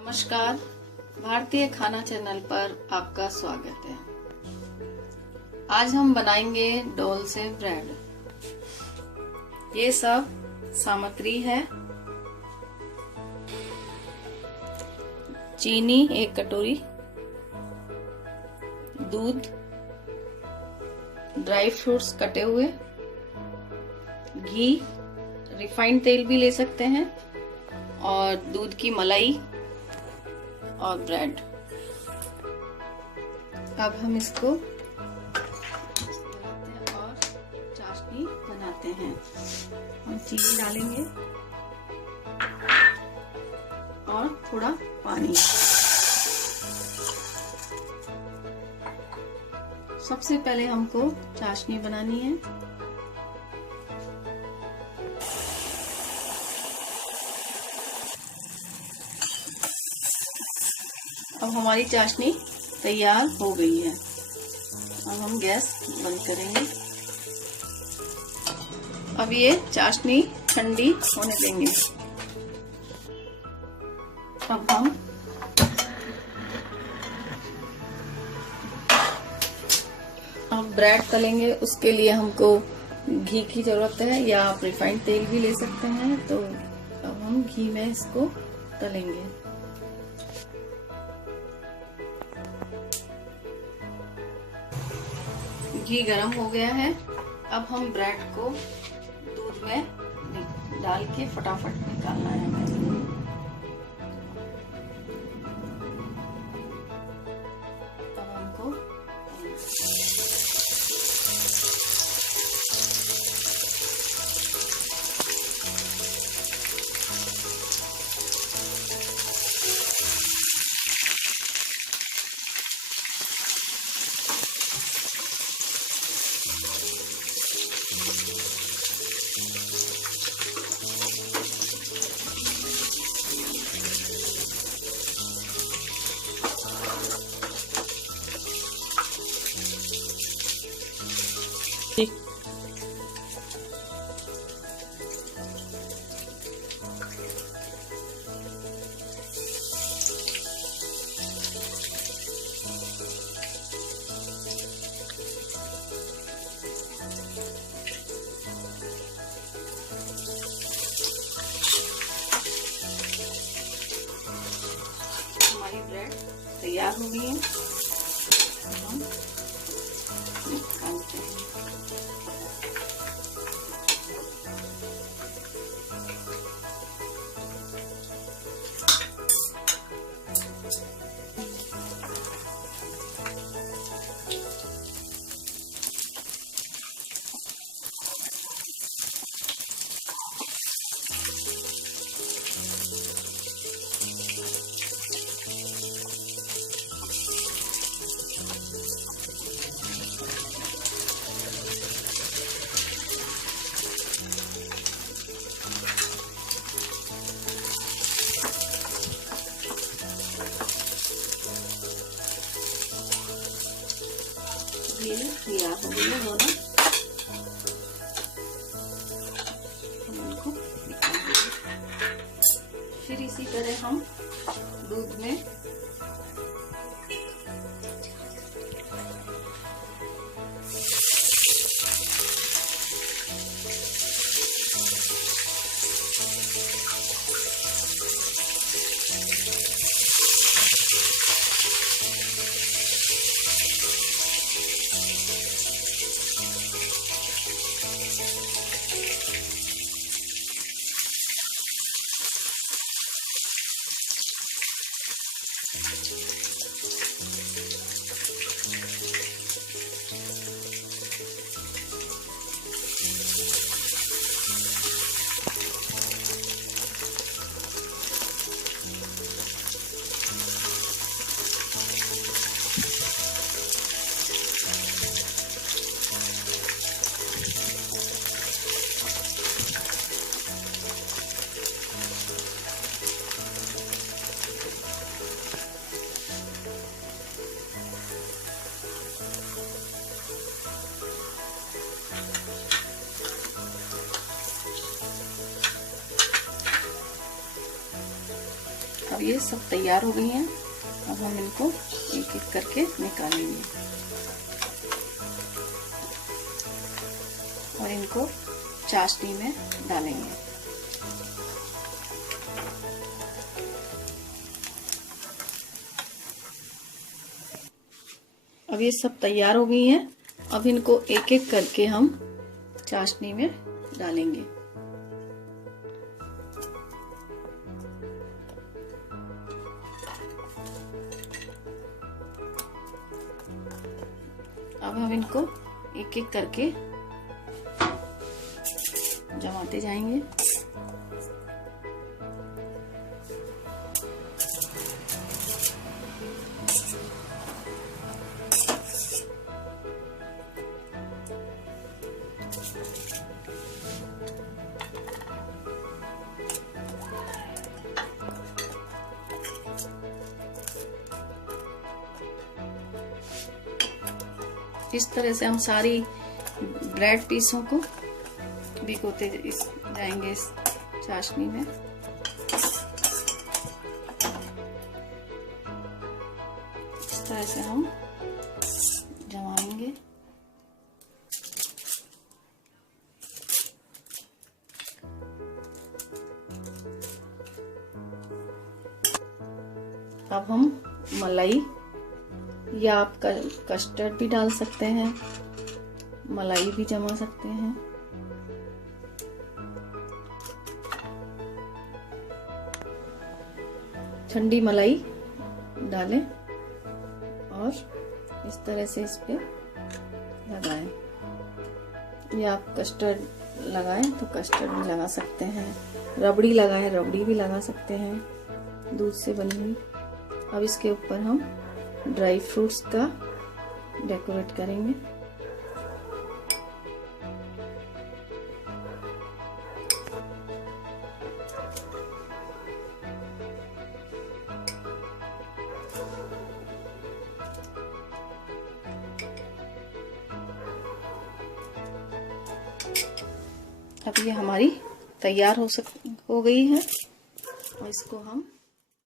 नमस्कार, भारतीय खाना चैनल पर आपका स्वागत है। आज हम बनाएंगे डोल से ब्रेड। ये सब सामग्री है। चीनी 1 कटोरी, दूध, ड्राई फ्रूट्स कटे हुए, घी, रिफाइंड तेल भी ले सकते हैं, और दूध की मलाई और ब्रेड। अब हम इसको और चाशनी बनाते हैं। हम चीनी डालेंगे और थोड़ा पानी। सबसे पहले हमको चाशनी बनानी है। अब हमारी चाशनी तैयार हो गई है। अब हम गैस बंद करेंगे। अब ये चाशनी ठंडी होने देंगे। अब ब्रेड तलेंगे। उसके लिए हमको घी की जरूरत है, या आप रिफाइंड तेल भी ले सकते हैं। तो अब हम घी में इसको तलेंगे। घी गरम हो गया है। अब हम ब्रेड को दूध में डाल के फटाफट निकालना है हमें। अब हमको ब्रेड तैयार हो गई है। हम निकालते हैं। ये तैयार हो गई है दोनों। हम इनको निकाल देंगे। फिर इसी तरह हम दूध में अब ये सब तैयार हो गई हैं। अब हम इनको एक एक करके निकालेंगे और इनको चाशनी में डालेंगे। अब ये सब तैयार हो गई हैं। अब इनको एक एक करके हम चाशनी में डालेंगे। अब हम इनको एक एक करके जमाते जाएंगे। इस तरह से हम सारी ब्रेड पीसों को भिगोते जाएंगे इस चाशनी में। इस तरह से हम जमाएंगे। अब हम मलाई या आप कस्टर्ड भी डाल सकते हैं, मलाई भी जमा सकते हैं। ठंडी मलाई डालें और इस तरह से इस पे लगाएं, या आप कस्टर्ड लगाएं तो कस्टर्ड भी लगा सकते हैं, रबड़ी लगाएं रबड़ी भी लगा सकते हैं, दूध से बनी हुई। अब इसके ऊपर हम ड्राई फ्रूट्स का डेकोरेट करेंगे। अब ये हमारी तैयार हो गई है और इसको हम